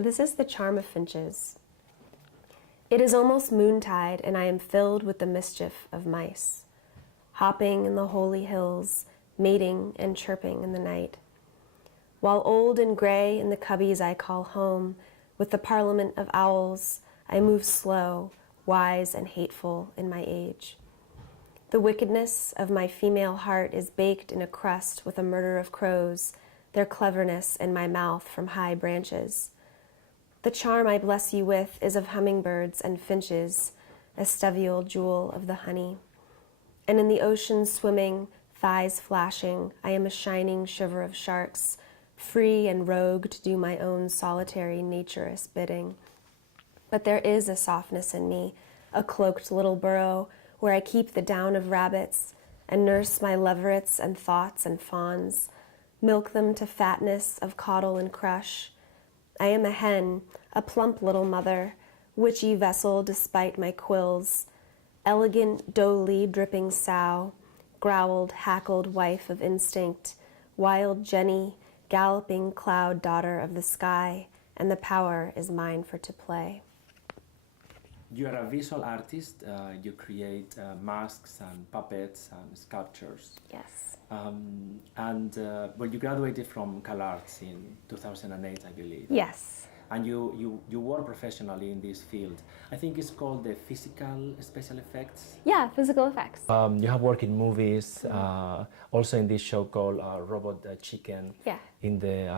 This is The Charm of Finches. It is almost moontide, and I am filled with the mischief of mice, hopping in the holy hills, mating and chirping in the night. While old and gray in the cubbies I call home, with the parliament of owls, I move slow, wise and hateful in my age. The wickedness of my female heart is baked in a crust with a murder of crows, their cleverness in my mouth from high branches. The charm I bless you with is of hummingbirds and finches, a stevial jewel of the honey. And in the ocean swimming, thighs flashing, I am a shining shiver of sharks, free and rogue to do my own solitary naturous bidding. But there is a softness in me, a cloaked little burrow, where I keep the down of rabbits, and nurse my leverets and thoughts and fawns, milk them to fatness of caudle and crush. I am a hen, a plump little mother, witchy vessel despite my quills, elegant, doughy, dripping sow, growled, hackled wife of instinct, wild Jenny, galloping cloud daughter of the sky, and the power is mine for to play. You are a visual artist. You create masks and puppets and sculptures. Yes. Well, you graduated from CalArts in 2008, I believe. Yes. And you work professionally in this field. I think it's called the physical special effects. Yeah, physical effects. You have worked in movies, also in this show called Robot Chicken. Yeah. In the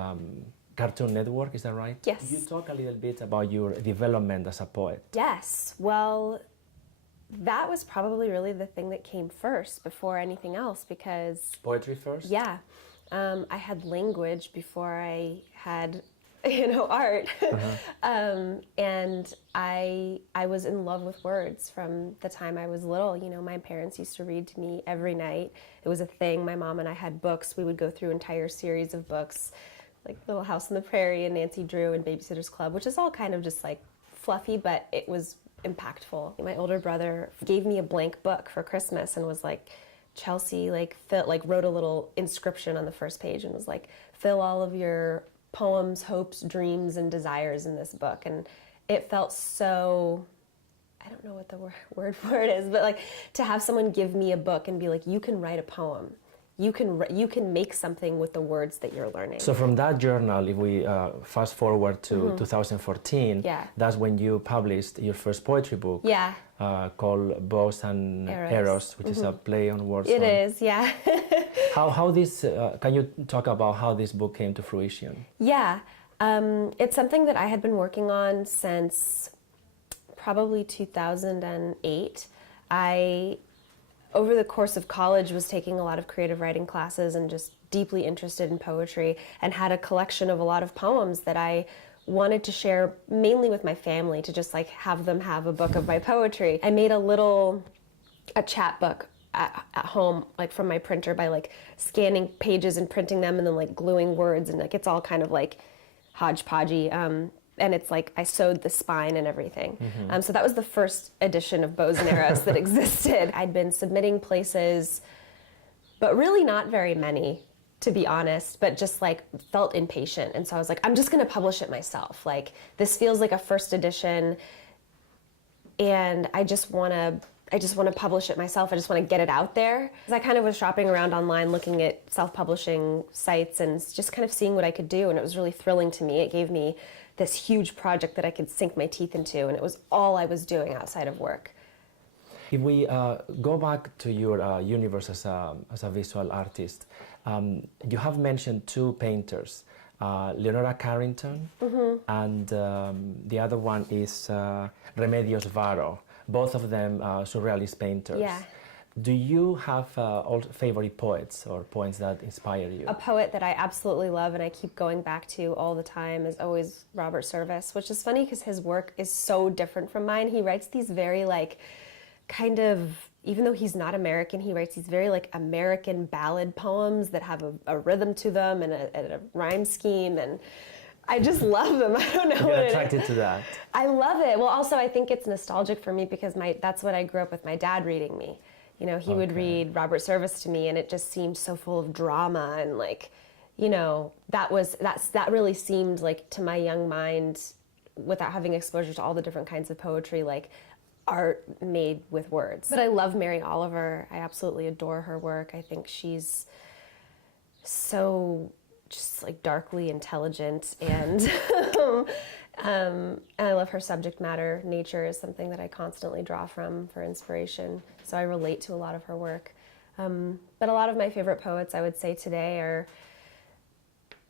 Cartoon Network, is that right? Yes. Could you talk a little bit about your development as a poet? Yes. Well, that was probably really the thing that came first before anything else, because... Poetry first? Yeah. I had language before I had, art. And I was in love with words from the time I was little. My parents used to read to me every night. It was a thing. My mom and I had books. We would go through entire series of books, like Little House on the Prairie and Nancy Drew and Babysitter's Club, which is all kind of just like fluffy, but it was impactful. My older brother gave me a blank book for Christmas and was like, Chelsea, wrote a little inscription on the first page and was like, fill all of your poems, hopes, dreams, and desires in this book. And it felt so, I don't know what the word for it is, but like to have someone give me a book and be like, you can write a poem. You can make something with the words that you're learning. So from that journal, if we fast forward to 2014, that's when you published your first poetry book called Bows and Arrows, which is a play on words. It is, yeah. How this, can you talk about how this book came to fruition? Yeah, it's something that I had been working on since probably 2008. Over the course of college, was taking a lot of creative writing classes and just deeply interested in poetry, and had a collection of a lot of poems that I wanted to share mainly with my family, to just like have them have a book of my poetry. I made a chapbook at home, like from my printer, by like scanning pages and printing them and then like gluing words, and like it's all kind of like hodgepodgey. And it's like I sewed the spine and everything. So that was the first edition of Bows and Arrows that existed. I'd been submitting places, but really not very many, to be honest, but just like felt impatient. And so I was like, I'm just gonna publish it myself. Like, this feels like a first edition, and I just wanna publish it myself. I just want to get it out there. I kind of was shopping around online, looking at self-publishing sites and just kind of seeing what I could do, and it was really thrilling to me. It gave me this huge project that I could sink my teeth into, and it was all I was doing outside of work. If we go back to your universe as a visual artist, you have mentioned two painters, Leonora Carrington, and the other one is Remedios Varo. Both of them surrealist painters. Yeah. Do you have favorite poets or poets that inspire you? A poet that I absolutely love and I keep going back to all the time is always Robert Service, which is funny because his work is so different from mine. He writes these very like kind of, even though he's not American, he writes these very like American ballad poems that have a rhythm to them and a rhyme scheme, and I just love them. I don't know. You're attracted to that. I love it. Well, also I think it's nostalgic for me because that's what I grew up with my dad reading me. He would read Robert Service to me, and it just seemed so full of drama and like, you know, that really seemed like, to my young mind, without having exposure to all the different kinds of poetry, like art made with words. But I love Mary Oliver. I absolutely adore her work. I think she's so just like darkly intelligent, and and I love her subject matter. Nature is something that I constantly draw from for inspiration, so I relate to a lot of her work. But a lot of my favorite poets, I would say today, are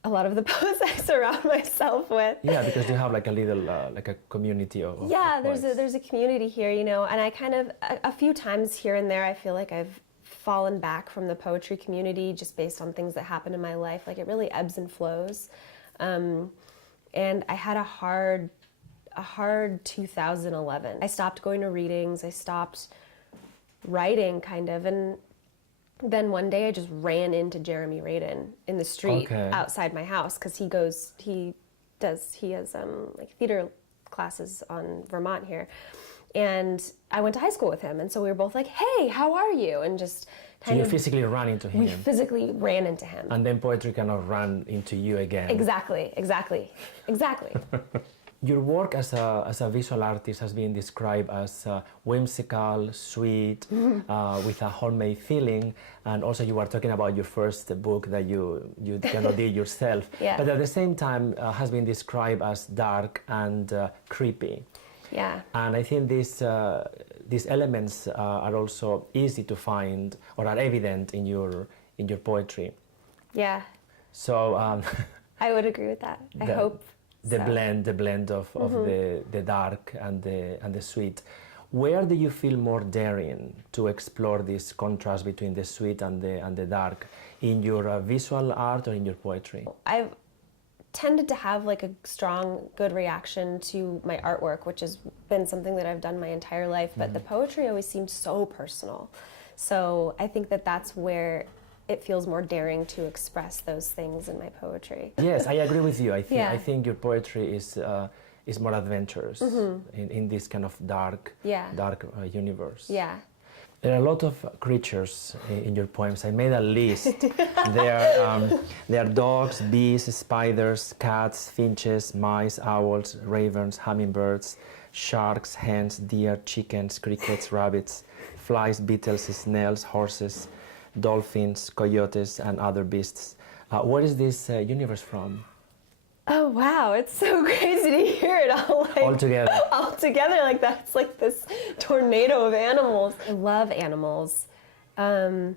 a lot of the poets I surround myself with. Yeah, because you have like a little, like a community of yeah, of poets. there's a community here, you know, and I kind of, a few times here and there, I feel like I've fallen back from the poetry community just based on things that happen in my life. Like, it really ebbs and flows. And I had a hard 2011. I stopped going to readings. I stopped writing, kind of, and then one day I just ran into Jeremy Radin in the street outside my house, because he has like theater classes on Vermont here, and I went to high school with him, and so we were both like, "Hey, how are you?" And just kind of physically ran into him. We physically ran into him. And then poetry kind of ran into you again. Exactly. Your work as a visual artist has been described as whimsical, sweet, with a homemade feeling, and also you were talking about your first book that you kind of did yourself. Yeah. But at the same time, has been described as dark and creepy. Yeah. And I think these elements are also easy to find, or are evident in your poetry. Yeah. So I would agree with that. I hope. The blend of the dark and the sweet. Where do you feel more daring to explore this contrast between the sweet and the dark, in your visual art or in your poetry? I've tended to have like a strong, good reaction to my artwork, which has been something that I've done my entire life, but the poetry always seems so personal. So I think that that's where it feels more daring to express those things in my poetry. Yes, I agree with you. I think your poetry is more adventurous in this kind of dark universe. Yeah. There are a lot of creatures in your poems. I made a list. There are dogs, bees, spiders, cats, finches, mice, owls, ravens, hummingbirds, sharks, hens, deer, chickens, crickets, rabbits, flies, beetles, snails, horses, dolphins, coyotes, and other beasts. Where is this universe from? Oh wow, it's so crazy to hear it all All together. All together like that. It's like this tornado of animals. I love animals. And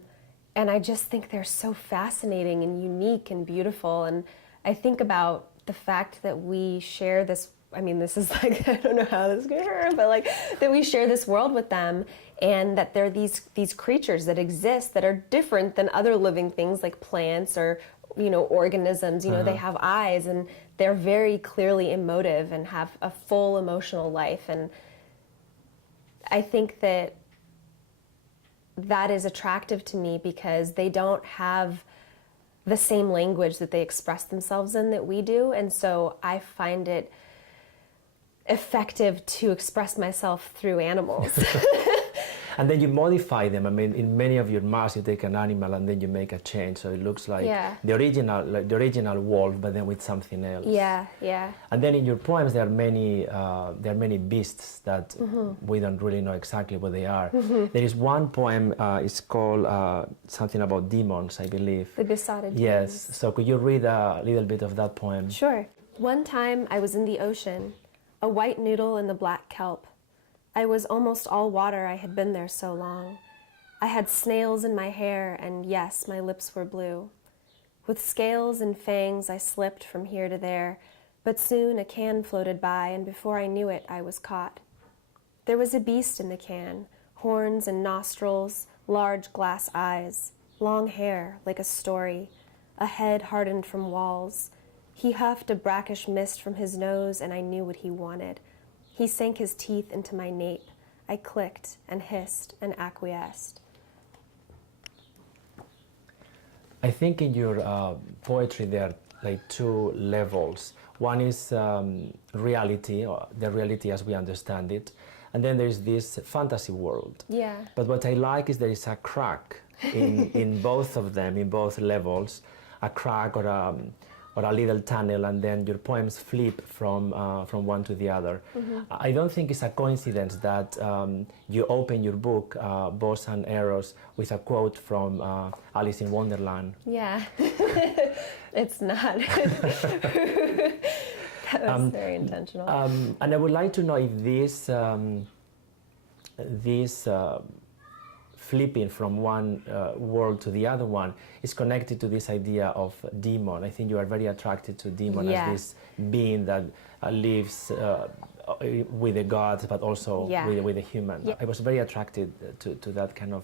I just think they're so fascinating and unique and beautiful. And I think about the fact that we share this, I mean, this is like, I don't know how this is going to hurt, but like that we share this world with them, and that they're these creatures that exist that are different than other living things like plants or, you know, organisms. You know, they have eyes and they're very clearly emotive and have a full emotional life. And I think that that is attractive to me because they don't have the same language that they express themselves in that we do. And so I find it effective to express myself through animals. And then you modify them. I mean, in many of your masks, you take an animal and then you make a change, so it looks like the original wolf, but then with something else. Yeah, yeah. And then in your poems, there are many beasts that we don't really know exactly what they are. There is one poem. It's called something about demons, I believe. The besotted demons. Yes. So could you read a little bit of that poem? Sure. One time I was in the ocean, a white noodle in the black kelp. I was almost all water, I had been there so long. I had snails in my hair, and yes, my lips were blue. With scales and fangs I slipped from here to there, but soon a can floated by, and before I knew it, I was caught. There was a beast in the can, horns and nostrils, large glass eyes, long hair like a story, a head hardened from walls. He huffed a brackish mist from his nose, and I knew what he wanted. He sank his teeth into my nape. I clicked and hissed and acquiesced. I think in your poetry there are like two levels. One is reality, or the reality as we understand it, and then there is this fantasy world. Yeah. But what I like is there is a crack in both of them, in both levels, a crack or a little tunnel, and then your poems flip from one to the other. I don't think it's a coincidence that you open your book, Bows and Arrows, with a quote from Alice in Wonderland. Yeah, it's not. That was very intentional. And I would like to know if this flipping from one world to the other one is connected to this idea of demon. I think you are very attracted to demon as this being that lives with the gods, but also with the human. Yeah. I was very attracted to that kind of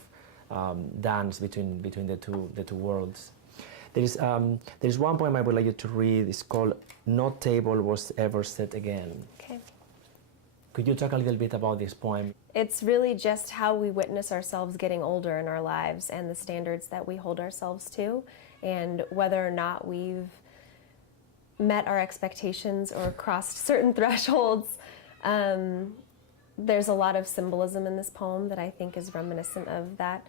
dance between the two worlds. There is one poem I would like you to read. It's called "No Table Was Ever Set Again." Okay. Could you talk a little bit about this poem? It's really just how we witness ourselves getting older in our lives and the standards that we hold ourselves to, and whether or not we've met our expectations or crossed certain thresholds. There's a lot of symbolism in this poem that I think is reminiscent of that.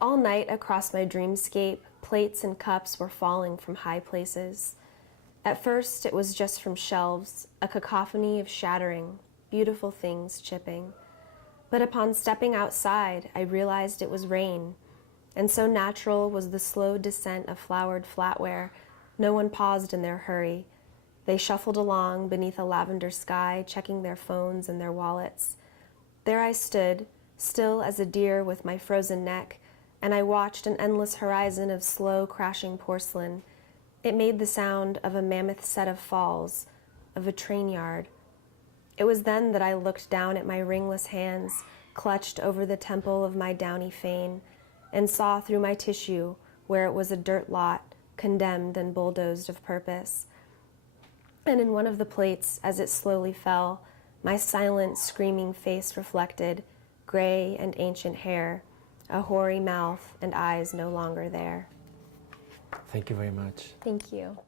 All night across my dreamscape, plates and cups were falling from high places. At first, it was just from shelves, a cacophony of shattering, beautiful things chipping. But upon stepping outside, I realized it was rain, and so natural was the slow descent of flowered flatware, no one paused in their hurry. They shuffled along beneath a lavender sky, checking their phones and their wallets. There I stood, still as a deer with my frozen neck, and I watched an endless horizon of slow crashing porcelain. It made the sound of a mammoth set of falls, of a train yard. It was then that I looked down at my ringless hands, clutched over the temple of my downy fane, and saw through my tissue where it was a dirt lot, condemned and bulldozed of purpose. And in one of the plates, as it slowly fell, my silent, screaming face reflected, gray and ancient hair, a hoary mouth and eyes no longer there. Thank you very much. Thank you.